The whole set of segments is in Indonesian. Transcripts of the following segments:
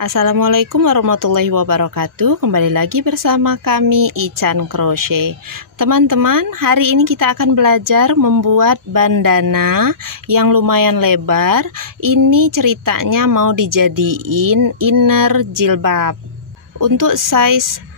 Assalamualaikum warahmatullahi wabarakatuh. Kembali lagi bersama kami Ican Crochet. Teman-teman, hari ini kita akan belajar membuat bandana yang lumayan lebar. Ini ceritanya mau dijadiin inner jilbab. Untuk size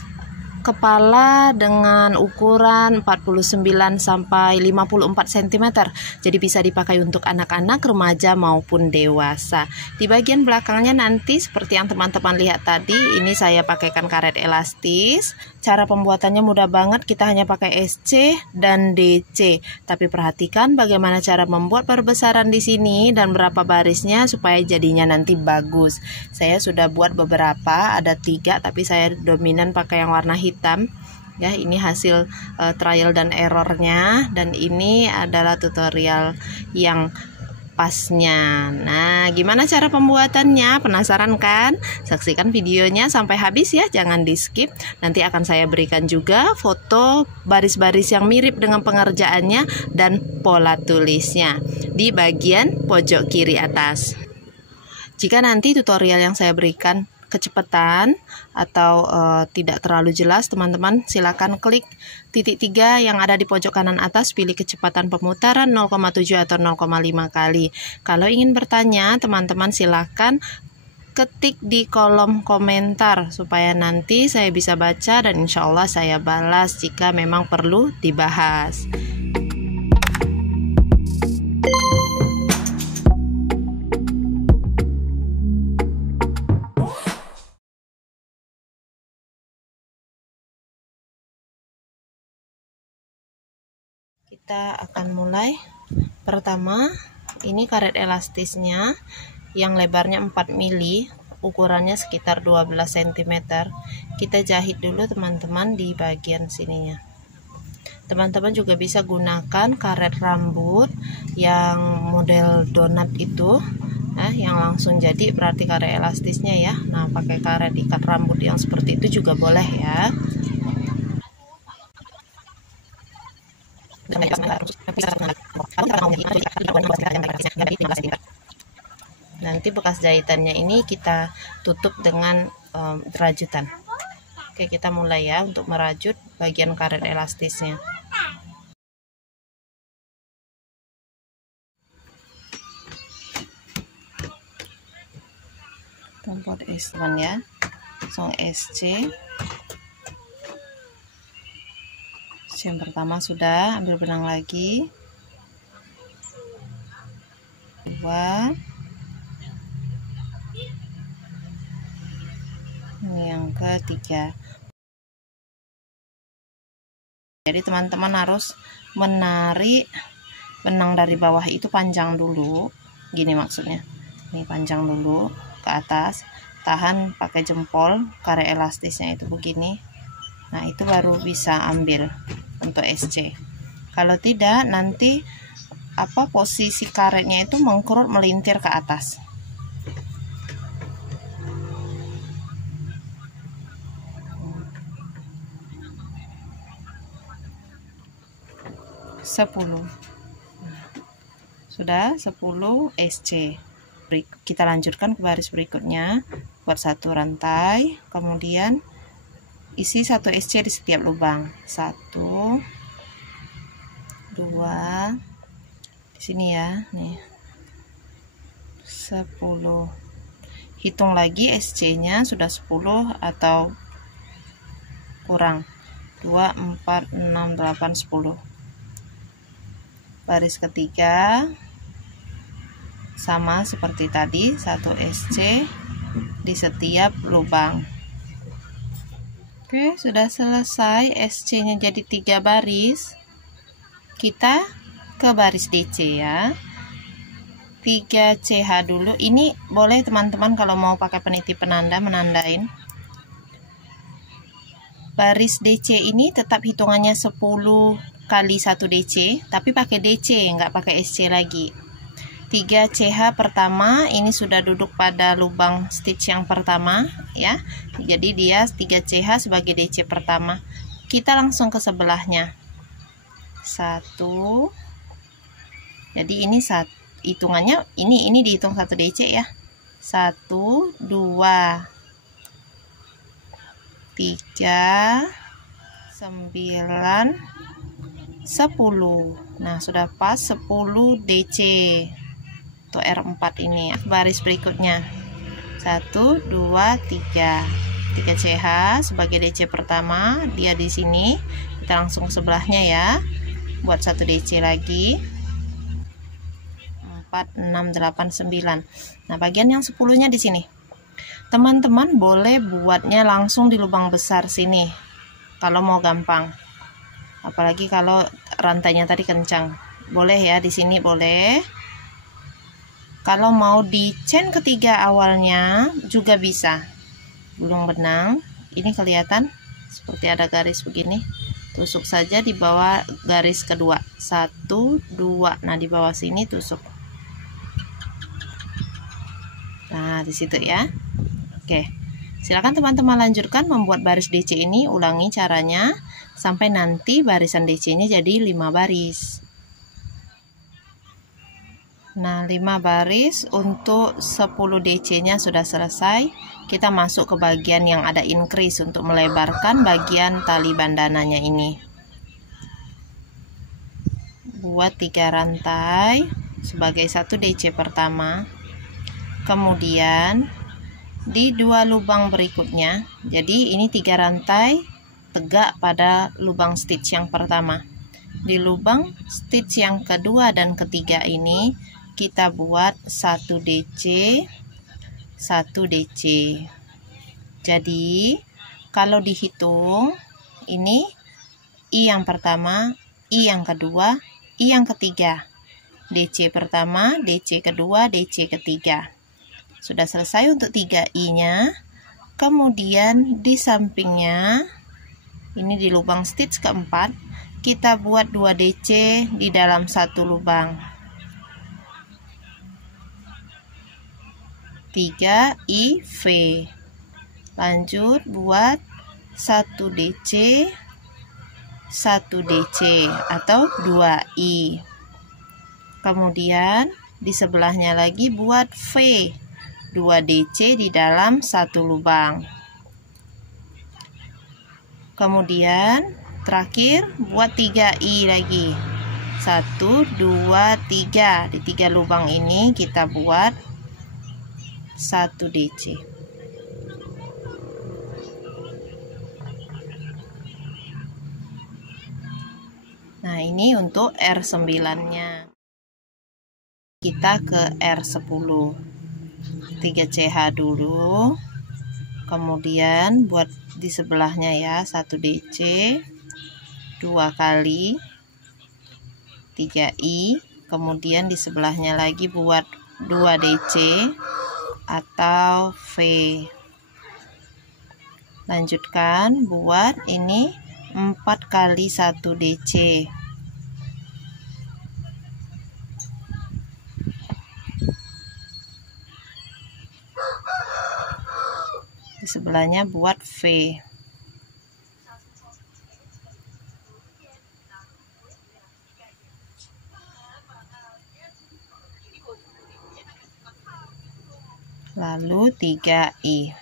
kepala dengan ukuran 49 sampai 54 cm. Jadi bisa dipakai untuk anak-anak, remaja maupun dewasa. Di bagian belakangnya nanti seperti yang teman-teman lihat tadi, ini saya pakaikan karet elastis. Cara pembuatannya mudah banget, kita hanya pakai SC dan DC. Tapi perhatikan bagaimana cara membuat perbesaran di sini dan berapa barisnya supaya jadinya nanti bagus. Saya sudah buat beberapa, ada 3, tapi saya dominan pakai yang warna hitam. Ya, ini hasil trial dan errornya, dan ini adalah tutorial yang pasnya. Nah, gimana cara pembuatannya? Penasaran kan? Saksikan videonya sampai habis ya, jangan di skip. Nanti akan saya berikan juga foto baris-baris yang mirip dengan pengerjaannya dan pola tulisnya di bagian pojok kiri atas. Jika nanti tutorial yang saya berikan kecepatan atau tidak terlalu jelas, teman-teman silakan klik titik 3 yang ada di pojok kanan atas, pilih kecepatan pemutaran 0,7 atau 0,5 kali. Kalau ingin bertanya, teman-teman silakan ketik di kolom komentar supaya nanti saya bisa baca dan insya Allah saya balas jika memang perlu dibahas. Kita akan mulai. Pertama, ini karet elastisnya yang lebarnya 4 mili, ukurannya sekitar 12 cm. Kita jahit dulu teman-teman di bagian sininya. Teman-teman juga bisa gunakan karet rambut yang model donat itu, yang langsung jadi, berarti karet elastisnya ya. Nah, pakai karet ikat rambut yang seperti itu juga boleh ya. Nanti bekas jahitannya ini kita tutup dengan rajutan. Oke, kita mulai ya untuk merajut bagian karet elastisnya. Tempat S1 ya, langsung SC. Yang pertama sudah, ambil benang lagi. 2. Ini yang ketiga. Jadi teman-teman harus menarik benang dari bawah itu panjang dulu. Gini maksudnya. Ini panjang dulu ke atas. Tahan pakai jempol, karet elastisnya itu begini. Nah, itu baru bisa ambil untuk SC. Kalau tidak, nanti posisi karetnya itu mengkerut melintir ke atas. Sudah 10 SC. Kita lanjutkan ke baris berikutnya. Buat 1 rantai, kemudian isi 1 SC di setiap lubang. 1, 2, di sini ya, nih 10. Hitung lagi SC-nya sudah 10 atau kurang. 2, 4, 6, 8, 10. Baris ketiga sama seperti tadi, 1 SC di setiap lubang. Oke, sudah selesai. SC-nya jadi 3 baris. Kita ke baris DC ya. 3 CH dulu. Ini boleh teman-teman kalau mau pakai peniti penanda menandain. Baris DC ini tetap hitungannya 10 kali 1 DC, tapi pakai DC, nggak pakai SC lagi. 3 CH pertama, ini sudah duduk pada lubang stitch yang pertama ya. Jadi dia 3 CH sebagai DC pertama. Kita langsung ke sebelahnya. 1. Jadi ini hitungannya ini dihitung 1 DC ya. 1, 2, 3, 9, 10. Nah, sudah pas 10 DC atau R4 ini. Baris berikutnya 1, 2, 3. 3 CH sebagai DC pertama, dia di sini. Kita langsung ke sebelahnya ya. Buat 1 DC lagi. 4, 6, 8, 9. Nah, bagian yang 10-nya di sini. Teman-teman boleh buatnya langsung di lubang besar sini kalau mau gampang. Apalagi kalau rantainya tadi kencang. Boleh ya, di sini boleh. Kalau mau di chain ketiga awalnya juga bisa. Gulung benang, ini kelihatan seperti ada garis begini. Tusuk saja di bawah garis kedua. 1, 2. Nah, di bawah sini tusuk. Nah, di situ ya. Oke. Silakan teman-teman lanjutkan membuat baris DC ini. Ulangi caranya sampai nanti barisan DC-nya jadi 5 baris. Nah, 5 baris untuk 10 DC-nya sudah selesai. Kita masuk ke bagian yang ada increase untuk melebarkan bagian tali bandananya ini. Buat 3 rantai sebagai 1 DC pertama. Kemudian di 2 lubang berikutnya, jadi ini 3 rantai tegak pada lubang stitch yang pertama. Di lubang stitch yang kedua dan ketiga ini kita buat 1 DC, 1 DC. Jadi kalau dihitung ini I yang pertama, I yang kedua, I yang ketiga. DC pertama, DC kedua, DC ketiga. Sudah selesai untuk 3 I-nya. Kemudian di sampingnya, ini di lubang stitch keempat, kita buat 2 DC di dalam 1 lubang. 3 I V. Lanjut buat 1 DC, 1 DC atau 2 I. Kemudian di sebelahnya lagi buat V. 2 DC di dalam 1 lubang. Kemudian terakhir buat 3 I lagi. 1, 2, 3. Di 3 lubang ini kita buat 1 DC. Nah, ini untuk R9-nya. Kita ke R10. 3 CH dulu, kemudian buat di sebelahnya ya 1 DC, 2 kali 3 I, kemudian di sebelahnya lagi buat 2 DC atau V. Lanjutkan buat ini 4 kali 1 DC. Di sebelahnya buat V. Lalu 3 I.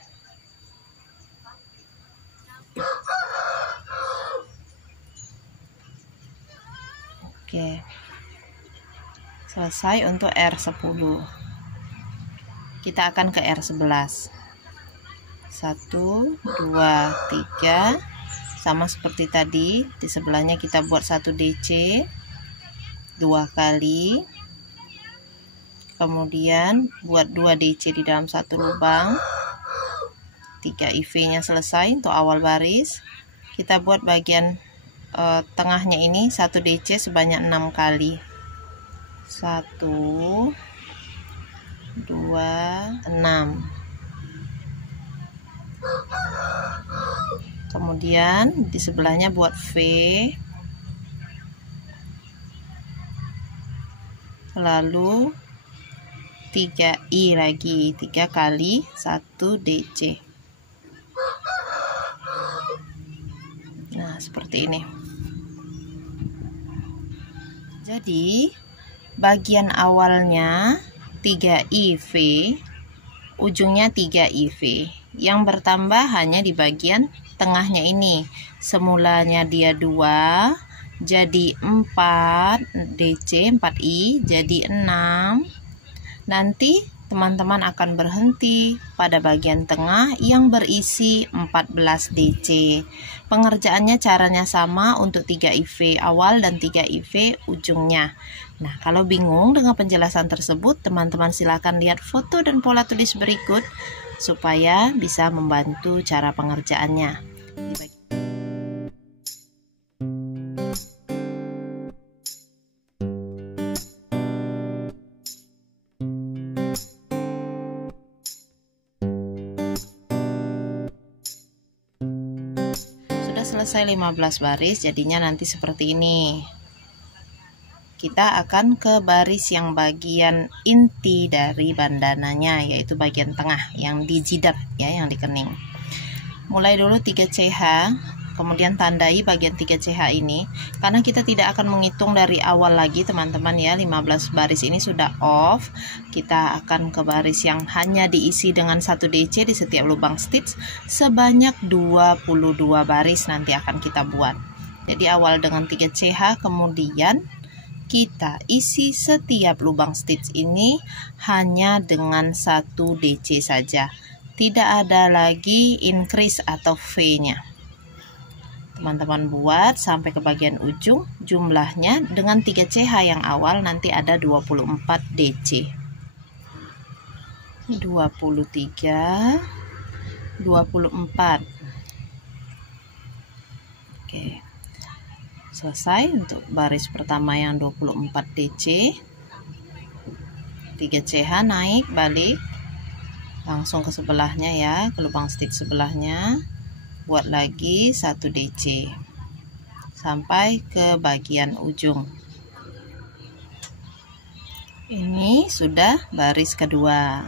Oke. Selesai untuk R10. Kita akan ke R11. 1, 2, 3. Sama seperti tadi, di sebelahnya kita buat 1 DC, 2 kali. Kemudian buat 2 DC di dalam 1 lubang. 3 IV-nya selesai untuk awal baris. Kita buat bagian tengahnya ini 1 DC sebanyak 6 kali. 1, 2, 6. Kemudian di sebelahnya buat V, lalu 3 I lagi, 3 kali 1 DC. Nah, seperti ini. Jadi bagian awalnya 3 I V, ujungnya 3 IV. Yang bertambah hanya di bagian tengahnya ini. Semulanya dia 2, jadi 4 DC, 4I, jadi 6. Nanti teman-teman akan berhenti pada bagian tengah yang berisi 14 DC. Pengerjaannya caranya sama untuk 3 IV awal dan 3 IV ujungnya. Nah, kalau bingung dengan penjelasan tersebut, teman-teman silakan lihat foto dan pola tulis berikut supaya bisa membantu cara pengerjaannya. Selesai 15 baris, jadinya nanti seperti ini. Kita akan ke baris yang bagian inti dari bandananya, yaitu bagian tengah yang di jidat ya, yang di kening. Mulai dulu 3 CH, kemudian tandai bagian 3 CH ini, karena kita tidak akan menghitung dari awal lagi teman-teman ya. 15 baris ini sudah off. Kita akan ke baris yang hanya diisi dengan 1 DC di setiap lubang stitch, sebanyak 22 baris nanti akan kita buat. Jadi awal dengan 3 CH, kemudian kita isi setiap lubang stitch ini hanya dengan 1 DC saja. Tidak ada lagi increase atau V-nya. Teman-teman buat sampai ke bagian ujung, jumlahnya dengan 3 CH yang awal nanti ada 24 DC. 23, 24. Oke. Selesai untuk baris pertama yang 24 DC. 3 CH naik, balik. Langsung ke sebelahnya ya, ke lubang stitch sebelahnya. Buat lagi 1 DC sampai ke bagian ujung. Ini sudah baris kedua.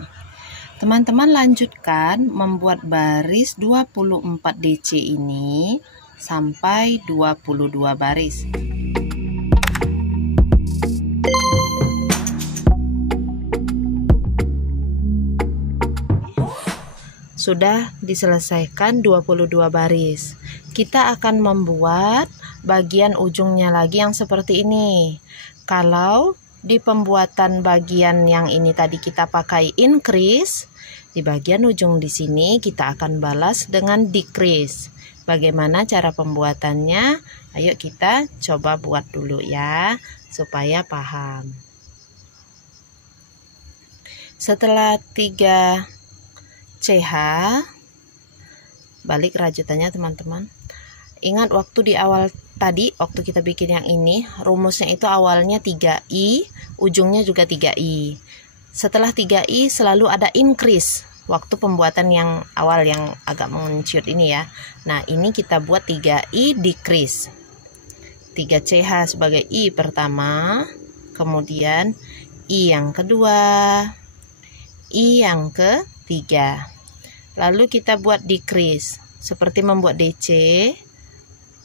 Teman-teman lanjutkan membuat baris 24 DC ini sampai 22 baris. Sudah diselesaikan 22 baris. Kita akan membuat bagian ujungnya lagi yang seperti ini. Kalau di pembuatan bagian yang ini tadi kita pakai increase, di bagian ujung di sini kita akan balas dengan decrease. Bagaimana cara pembuatannya? Ayo kita coba buat dulu ya, supaya paham. Setelah 3 CH, balik rajutannya teman-teman. Ingat waktu di awal tadi, waktu kita bikin yang ini, rumusnya itu awalnya 3I, ujungnya juga 3I. Setelah 3I selalu ada increase waktu pembuatan yang awal yang agak mencuit ini ya. Nah, ini kita buat 3I decrease. 3 CH sebagai I pertama, kemudian I yang kedua, I yang ketiga. Lalu kita buat decrease seperti membuat DC.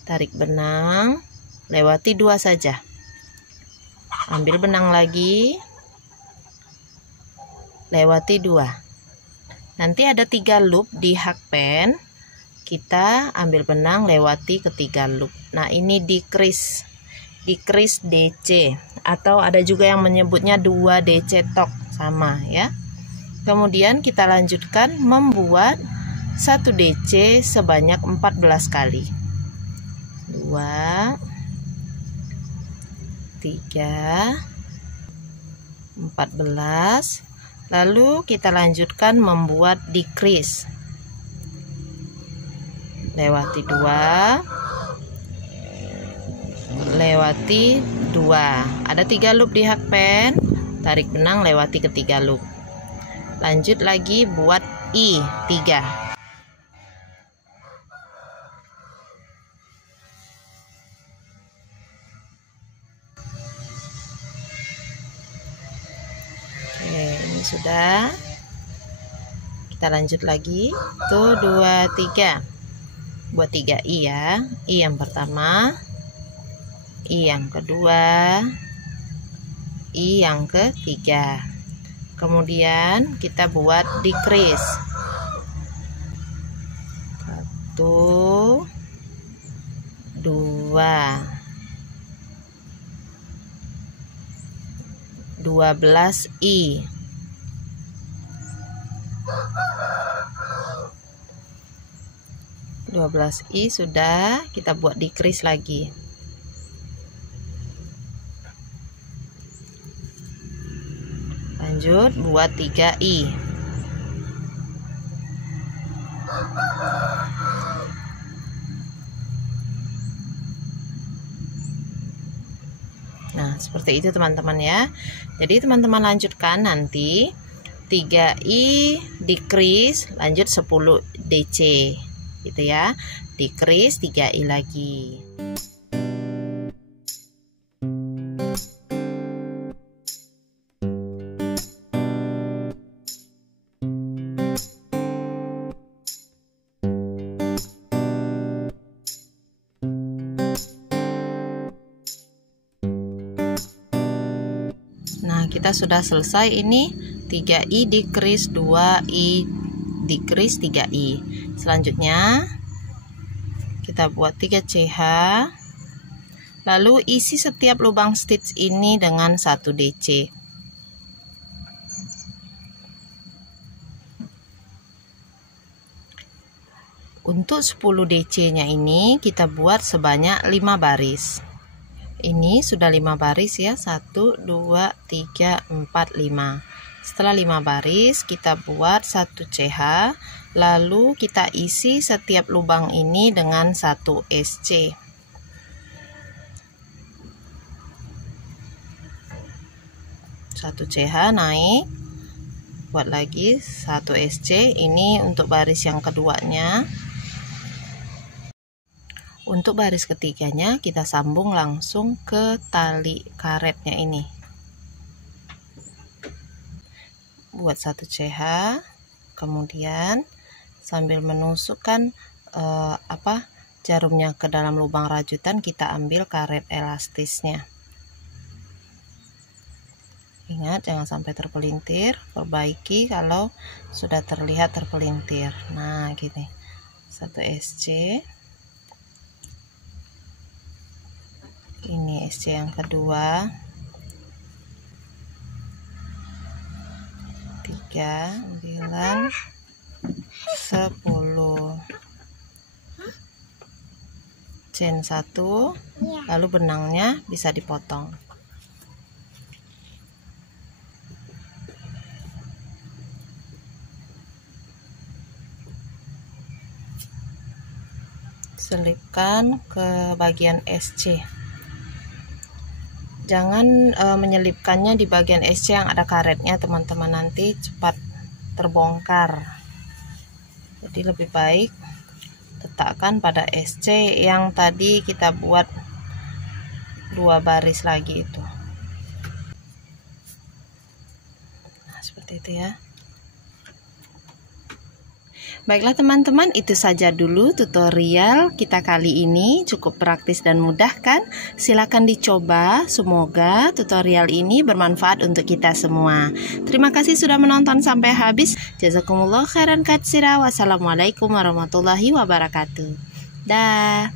Tarik benang, lewati 2 saja. Ambil benang lagi, lewati 2. Nanti ada 3 loop di hakpen. Kita ambil benang, lewati ketiga loop. Nah, ini decrease DC, atau ada juga yang menyebutnya 2 DC tok, sama ya. Kemudian kita lanjutkan membuat 1 DC sebanyak 14 kali. 2, 3, 14. Lalu kita lanjutkan membuat decrease. Lewati 2, lewati 2. Ada 3 loop di hakpen. Tarik benang, lewati ketiga loop. Lanjut lagi buat I 3. Oke, ini sudah. Kita lanjut lagi. Tuh 2, 3. Buat 3 I ya. I yang pertama, I yang kedua, I yang ketiga. Kemudian kita buat decrease. 1, 2, 12i. Sudah, kita buat decrease lagi. Lanjut buat 3i. Nah, seperti itu teman-teman ya. Jadi teman-teman lanjutkan nanti 3i decrease, lanjut 10 DC gitu ya. Decrease 3i lagi. Nah, kita sudah selesai ini 3i decrease, 2i decrease, 3i. Selanjutnya kita buat 3 CH. Lalu isi setiap lubang stitch ini dengan 1 DC. Untuk 10 DC-nya ini kita buat sebanyak 5 baris. Ini sudah 5 baris ya, 1, 2, 3, 4, 5. Setelah 5 baris kita buat 1 CH, lalu kita isi setiap lubang ini dengan 1 SC. Satu CH naik, buat lagi 1 SC. Ini untuk baris yang keduanya. Untuk baris ketiganya kita sambung langsung ke tali karetnya ini. Buat 1 CH, kemudian sambil menusukkan jarumnya ke dalam lubang rajutan, kita ambil karet elastisnya. Ingat jangan sampai terpelintir, perbaiki kalau sudah terlihat terpelintir. Nah, gini. 1 SC. Ini SC yang kedua. 3, 9, 10. Chain 1, lalu benangnya bisa dipotong. Selipkan ke bagian SC. Jangan menyelipkannya di bagian SC yang ada karetnya teman-teman, nanti cepat terbongkar. Jadi lebih baik letakkan pada SC yang tadi kita buat 2 baris lagi itu. Nah, seperti itu ya. Baiklah teman-teman, itu saja dulu tutorial kita kali ini. Cukup praktis dan mudah kan? Silakan dicoba. Semoga tutorial ini bermanfaat untuk kita semua. Terima kasih sudah menonton sampai habis. Jazakumullah khairan katsira. Wassalamualaikum warahmatullahi wabarakatuh. Dah.